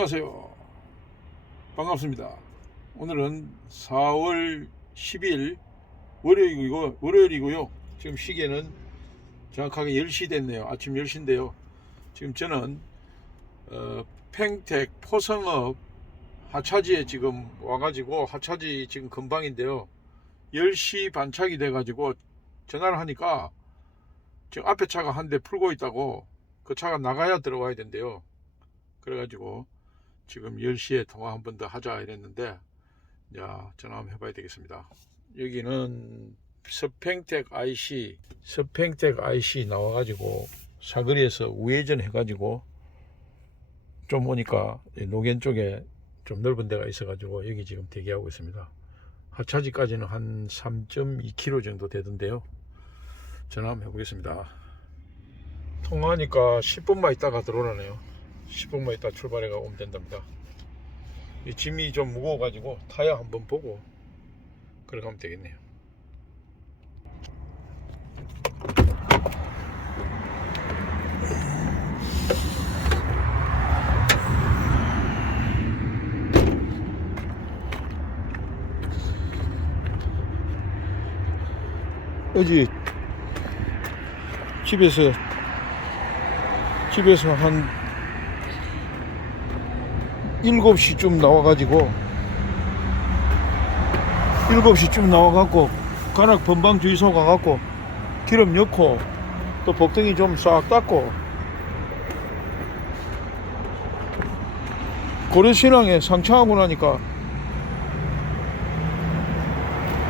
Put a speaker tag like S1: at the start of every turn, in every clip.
S1: 안녕하세요. 반갑습니다. 오늘은 4월 10일 월요일이고, 월요일이고요. 지금 시계는 정확하게 10시 됐네요. 아침 10시인데요. 지금 저는 어, 팽택 포성읍 하차지에 지금 와가지고 하차지 지금 근방인데요. 10시 반착이 돼가지고 전화를 하니까 지금 앞에 차가 한 대 풀고 있다고 그 차가 나가야 들어와야 된대요. 그래가지고 지금 10시에 통화 한 번 더 하자 이랬는데 자 전화 한번 해봐야 되겠습니다. 여기는 서팽택 IC 서팽택 IC 나와가지고 사거리에서 우회전 해가지고 좀 오니까 이 노견 쪽에 좀 넓은 데가 있어가지고 여기 지금 대기하고 있습니다. 하차지까지는 한 3.2km 정도 되던데요. 전화 한번 해보겠습니다. 통화하니까 10분만 있다가 들어오라네요. 10분만 있다 출발해가 오면 된답니다. 이 짐이 좀 무거워가지고 타야 한번 보고 그래 가면 되겠네요. 어제 집에서 집에서 한 7시쯤 나와가지고 7시쯤 나와갖고 간악 번방 주유소 가갖고 기름 넣고 또 복덩이 좀 싹 닦고 고려신앙에 상차하고 나니까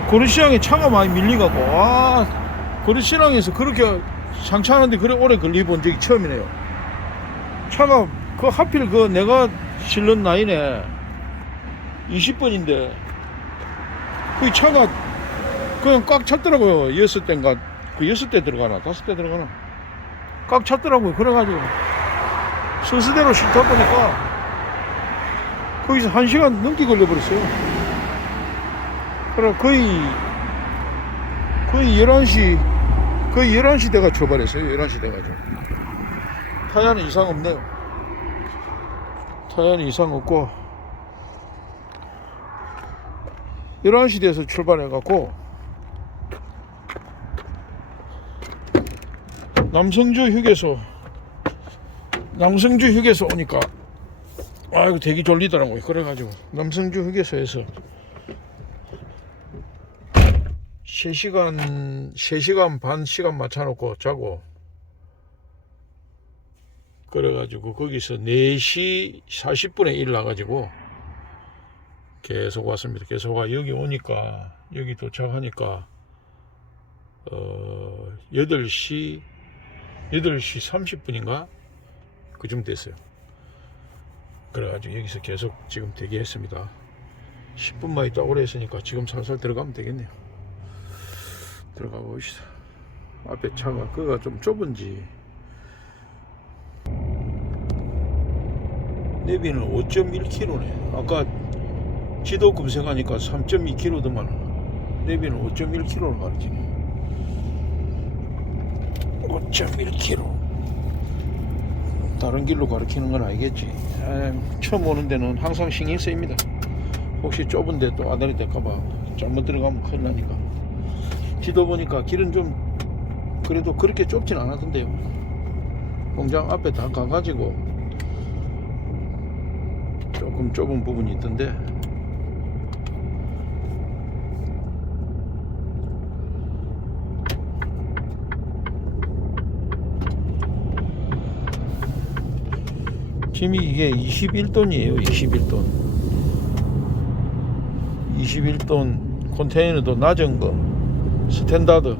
S1: 고려시장에 차가 많이 밀리갖고 아 고려시장에서 그렇게 상차하는데 그래 오래 걸리본 적이 처음이네요. 차가 그 하필 그 내가 실는 나이네 20번인데 그 차가 그냥 꽉 찼더라고요. 여섯 대인가 그 여섯 대 들어가나 다섯 대 들어가나. 꽉 찼더라고요. 그래가지고 순서대로 실타 보니까 거기서 한 시간 넘게 걸려버렸어요. 그럼 거의 거의 11시 거의 11시 대가 출발했어요. 11시 돼가지고. 타야는 이상 없네요 타야는 이상 없고 11시 돼서 출발해 갖고 남성주 휴게소 남성주 휴게소 오니까 아이고 되게 졸리더라고요. 그래가지고 남성주 휴게소에서 3시간, 3시간 반 시간 맞춰놓고 자고, 그래가지고 거기서 4시 40분에 일 나가지고 계속 왔습니다. 계속 와. 여기 오니까, 여기 도착하니까, 어, 8시, 8시 30분인가? 그쯤 됐어요. 그래가지고 여기서 계속 지금 대기했습니다. 10분만 있다 오래 했으니까 지금 살살 들어가면 되겠네요. 들어가 봅시다. 앞에 차가 그가 좀 좁은지 내비는 5.1km네. 아까 지도 검색하니까 3.2km더만 내비는 5.1km를 가르치네. 5.1km. 다른 길로 가르치는 건 아니겠지. 아, 처음 오는 데는 항상 신경 쓰입니다. 혹시 좁은데 또 아다리 될까봐 잘못 들어가면 큰일 나니까. 지도 보니까 길은 좀 그래도 그렇게 좁진 않았던데요. 공장 앞에 다 가가지고 조금 좁은 부분이 있던데 짐이 이게 21톤이에요. 21톤. 21톤 컨테이너도 낮은 거 스탠다드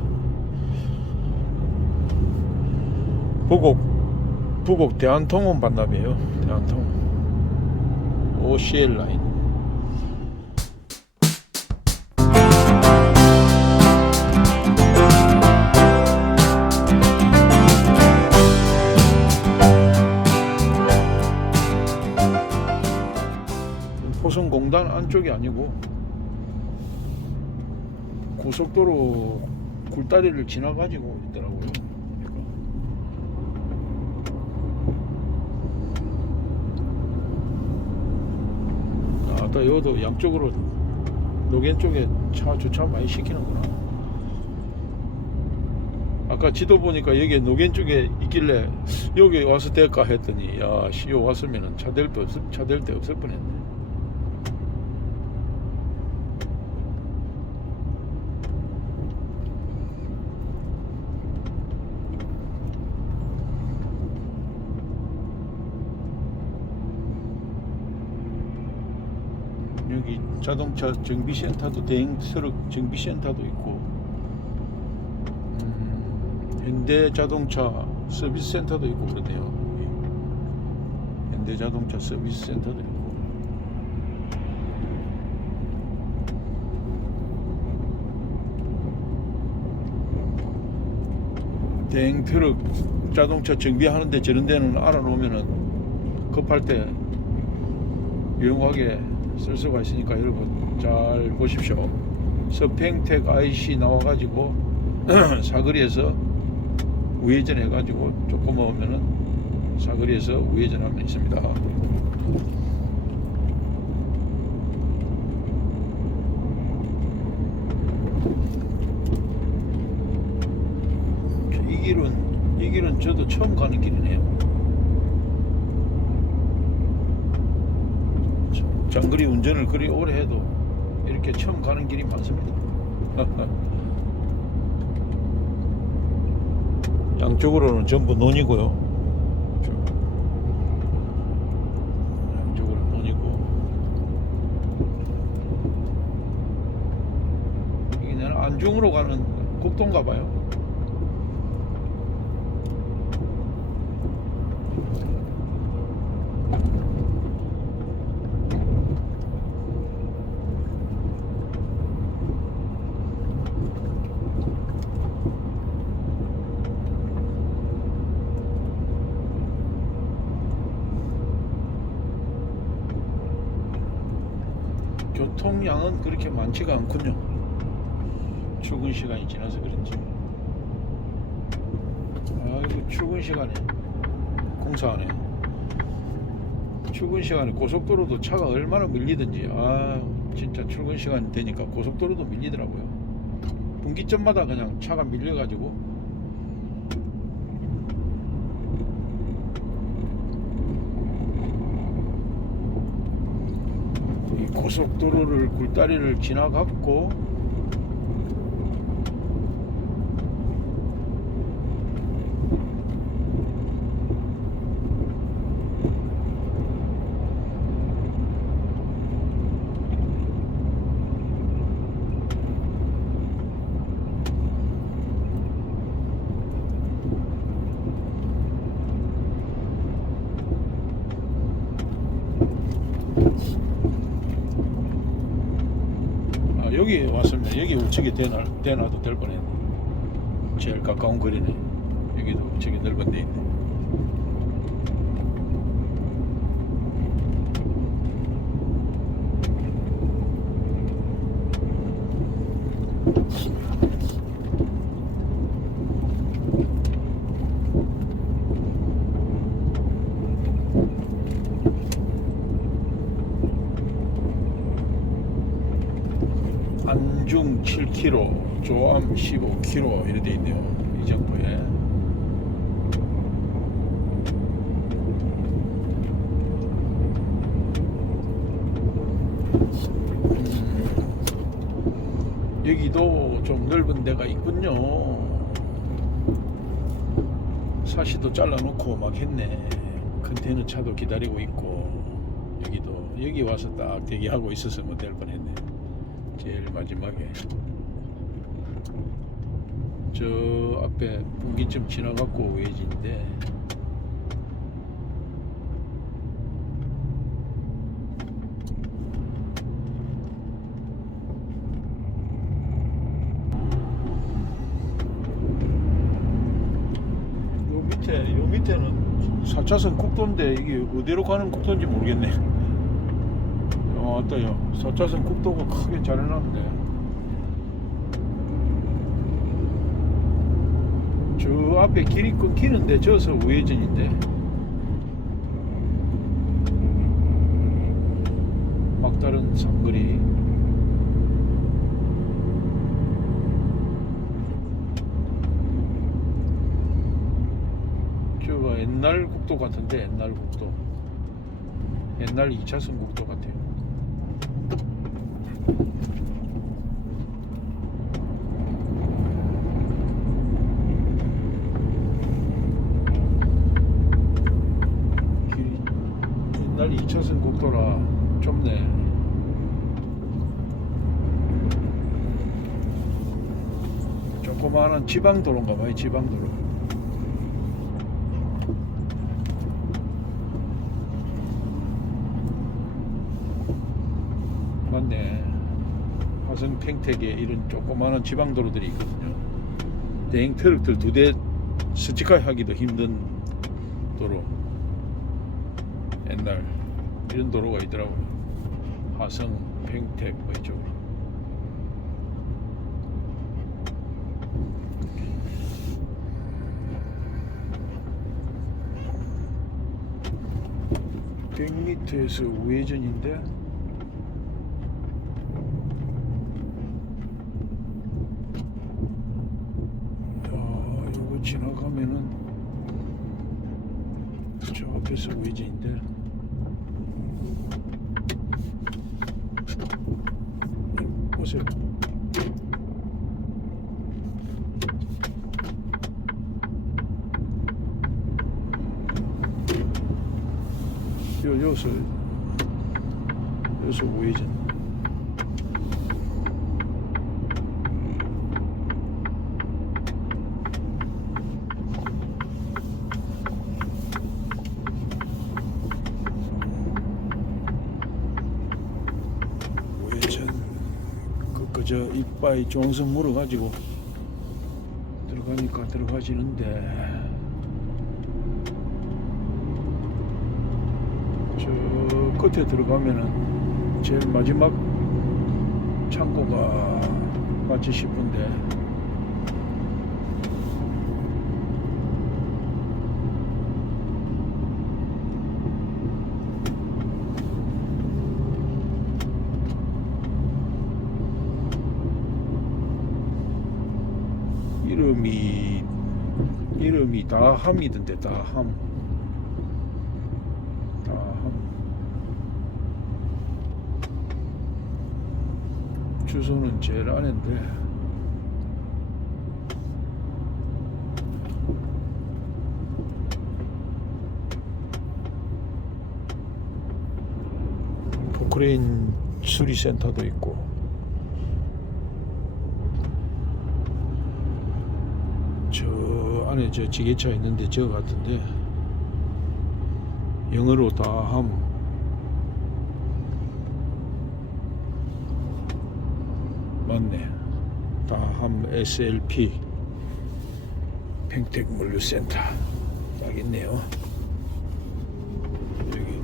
S1: 부곡 부곡 대한통운 반납이에요 대한통운 OCL 라인 포성공단 안쪽이 아니고 고속도로 굴다리를 지나가지고 있더라고요. 그러니까. 아따 여기도 양쪽으로 노겐 쪽에 차 주차 많이 시키는구나. 아까 지도 보니까 여기 노겐 쪽에 있길래 여기 와서 될까 했더니 야, 씨, 요 왔으면은 차댈데 없을 차댈 데 없을 뻔했네. 여기 자동차 정비센터도 대행 트럭 정비센터도 있고 음, 현대 자동차 서비스 센터도 있고 그러네요. 여기. 현대 자동차 서비스 센터도 있고. 대행 트럭 자동차 정비하는데 저런 데는 알아놓으면은 급할 때 유용하게 쓸 수가 있으니까 여러분 잘 보십시오. 서평택 IC 나와가지고 사거리에서 우회전 해가지고 조금 오면은 사거리에서 우회전하면 있습니다. 이 길은 이 길은 저도 처음 가는 길이네요. 장거리 운전을 그리 오래 해도 이렇게 처음 가는 길이 많습니다. 양쪽으로는 전부 논이고요. 양쪽으로 논이고 나는 안중으로 가는 국도인가 봐요. 교통량은 그렇게 많지가 않군요. 출근 시간이 지나서 그런지. 아이고 출근 시간에 공사하네. 출근 시간에 고속도로도 차가 얼마나 밀리든지 아 진짜 출근 시간 되니까 고속도로도 밀리더라고요. 분기점마다 그냥 차가 밀려가지고 이 고속도로를 굴다리를 지나갔고 아, 여기 왔으면 여기 우측에 대놔, 대놔도 될 뻔했네. 제일 가까운 거리네. 여기도 우측에 넓은 데 있네 안중 7km, 조암 15km 이렇게 돼 있네요. 이 정도에. 음, 여기도 좀 넓은 데가 있군요. 사시도 잘라놓고 막 했네. 컨테이너 차도 기다리고 있고 여기도 여기 와서 딱 대기하고 있었으면 될 뻔했네. 제일 마지막에 저 앞에 분기점 지나갖고 우회진인데 요 밑에 요 밑에는 4차선 국도인데 이게 어디로 가는 국도인지 모르겠네. 어, 어떠요? 4차선 국도가 크게 잘 해놨네. 저 앞에 길이 끊기는데 저서 우회전인데. 막 다른 상거리. 저거 옛날 국도 같은데 옛날 국도. 옛날 2차선 국도 같아요 길이 옛날 2차선 국도라 좁네. 조그마한 지방도로인가 봐요 지방도로. 맞네. 화성 팽택에 이런 조그마한 지방도로들이 있거든요. 대행 트럭들 두 대 스치카 하기도 힘든 도로. 옛날 이런 도로가 있더라고요 화성 팽택 뭐 이쪽으로. 백미터에서 우회전인데? 야, 이거 지나가면은 저 앞에서 우회전인데 보세요. 요 여기서 여기서 우회전. 우회전 그 이빠이 종성 물어가지고 들어가니까 들어가지는데. 저 끝에 들어가면은 제일 마지막 창고가 마치 싶은데 이름이 이름이 다함이던데 다함. 다함. 주소는 제일 안인데. 포크레인 수리센터도 있고 저 안에 저 지게차 있는데 저 같은데 영어로 다 함. 맞네. 다함 SLP 평택 물류센터. 딱 있네요. 여기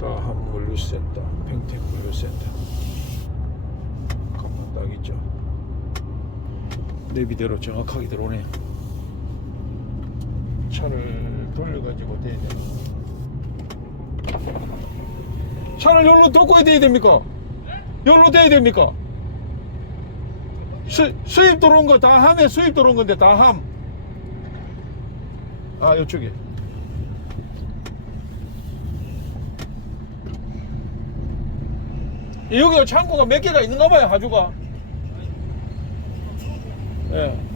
S1: 다함 물류센터 평택 물류센터. 간판 딱 있죠. 내비대로 정확하게 들어오네요 차를 돌려가지고 대야 돼 차를 여기로 덮고 대야 됩니까? 여기로 대야 됩니까? 수, 수입 들어온 거 다 함에 수입 들어온 건데 다 함. 아, 이쪽에. 여기가 창고가 몇 개가 있는가 봐요, 하주가. 예.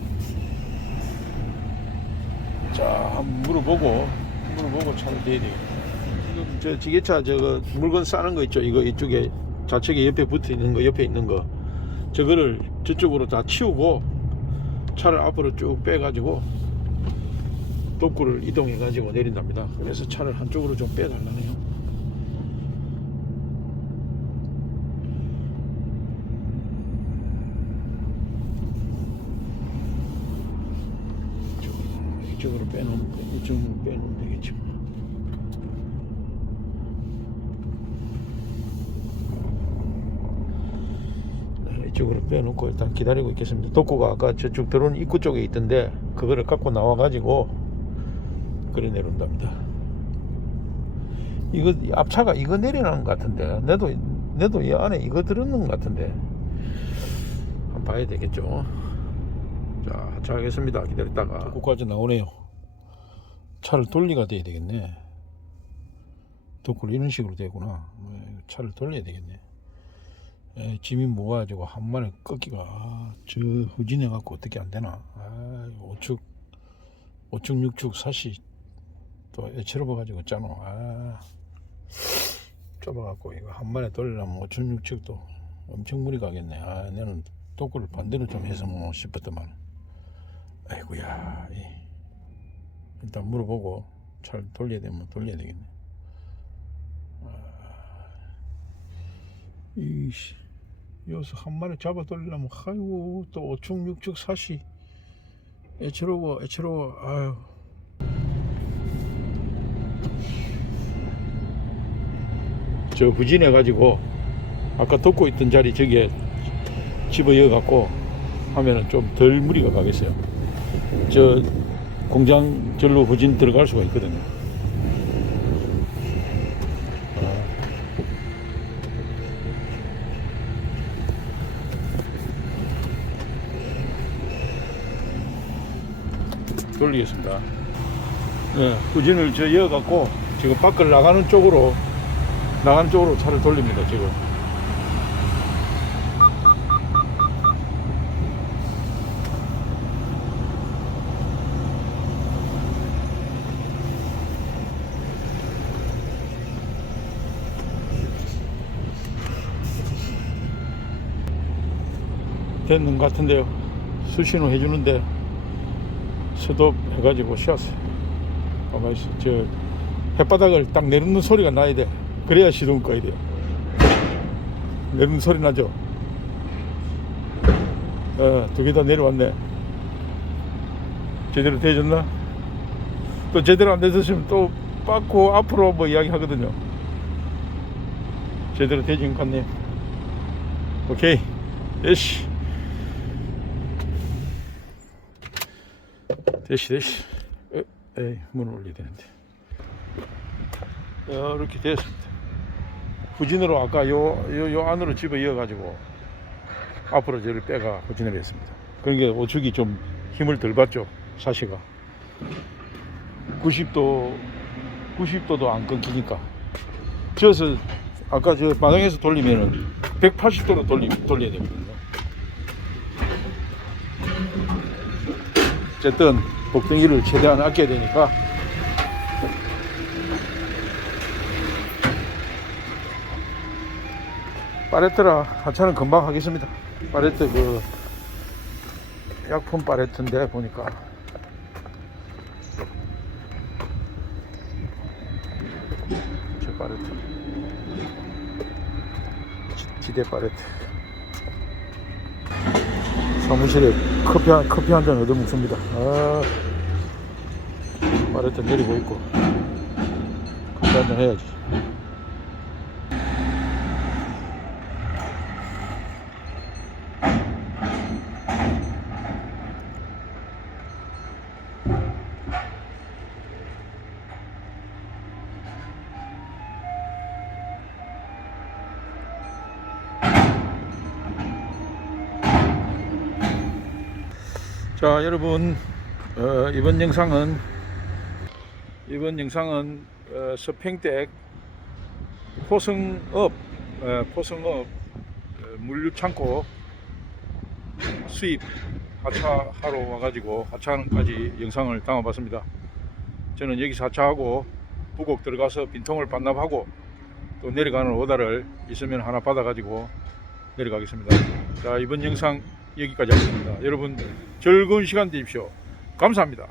S1: 자, 물어보고, 물어보고 차를 대야. 지금 저 지게차 저거 물건 싸는 거 있죠? 이거 이쪽에 좌측에 옆에 붙어 있는 거, 옆에 있는 거. 저거를 저쪽으로 다 치우고 차를 앞으로 쭉 빼가지고 독구를 이동해 가지고 내린답니다. 그래서 차를 한쪽으로 좀 빼달라네요. 이쪽으로, 이쪽으로 빼놓으면 돼. 이쪽으로 빼놓으면 되겠지. 뭐. 네, 이쪽으로 빼놓고 일단 기다리고 있겠습니다. 독고가 아까 저쪽 들어온 입구 쪽에 있던데 그거를 갖고 나와가지고 그래 내려온답니다. 이거 앞차가 이거 내려놓은 것 같은데 내도 내도 이 안에 이거 들었는 것 같은데 한번 봐야 되겠죠 자 하차하겠습니다 기다렸다가 도구까지 나오네요 차를 돌리가 돼야 되겠네. 도구를 이런 식으로 되구나. 뭐, 차를 돌려야 되겠네. 에, 짐이 모아가지고 한 번에 꺾기가 아, 저 후진해 갖고 어떻게 안 되나. 아, 5축 5축 6축 사시 또 애처로봐 가지고 짜노. 아 좁아갖고 이거 한 번에 돌리려면 5천 6척도 엄청 무리 가겠네. 아 나는 도구를 반대로 좀 해서 뭐 싶었더만. 아이고야 이. 일단 물어보고 잘 돌려야 되면 돌려야 되겠네. 아, 이씨 여기서 한 마리 잡아 돌리려면 아이고 또 5축 6축 사시. 애처로워 애처로워. 아유. 저 부진해 가지고 아까 덮고 있던 자리 저기에 집어여 갖고 하면은 좀 덜 무리가 가겠어요. 저 공장 절로 부진 들어갈 수가 있거든요. 아. 돌리겠습니다. 네, 부진을 저 이어 갖고 지금 밖을 나가는 쪽으로 나가는 쪽으로 차를 돌립니다 지금 됐는 것 같은데요. 수신호 해주는데 스톱 해가지고 쉬었어요. 가만히 저 햇바닥을 딱 내리는 소리가 나야 돼. 그래야 시동 꺼야 돼요. 내리는 소리 나죠? 어, 두개 다 내려왔네. 제대로 되졌나? 또 제대로 안 되셨으면 또 빠꾸 앞으로 뭐 이야기 하거든요. 제대로 되진 것 같네요. 오케이. 됐시 됐시 에, 에이 문을 올려야 되는데 이렇게 됐습니다. 후진으로 아까 요, 요, 요 안으로 집어 이어 가지고 앞으로 저를 빼가 후진을 했습니다. 그러니까 오축이 좀 힘을 덜 받죠. 사시가. 90도, 90도도 안 끊기니까. 저서 아까 저 마당에서 돌리면은 180도로 돌리, 돌려야 되거든요. 어쨌든 복덩이를 최대한 아껴야 되니까. 파레트라 하차는 금방 하겠습니다. 파레트 그 약품 파레트인데 보니까. 저 파레트. 지- 지대 파레트 사무실에 커피 한, 커피 한 잔 얻어 먹습니다. 아, 파레트 내리고 있고 커피 한 잔 해야지. 자 여러분 어, 이번 영상은 이번 영상은 어, 서평댁 포승업 어, 포승업 어, 물류창고 수입 하차하러 와가지고 하차하는까지 영상을 담아봤습니다. 저는 여기서 하차하고 부곡 들어가서 빈통을 반납하고 또 내려가는 오다를 있으면 하나 받아가지고 내려가겠습니다. 자 이번 영상 여기까지 하겠습니다. 여러분 즐거운 시간 되십시오. 감사합니다.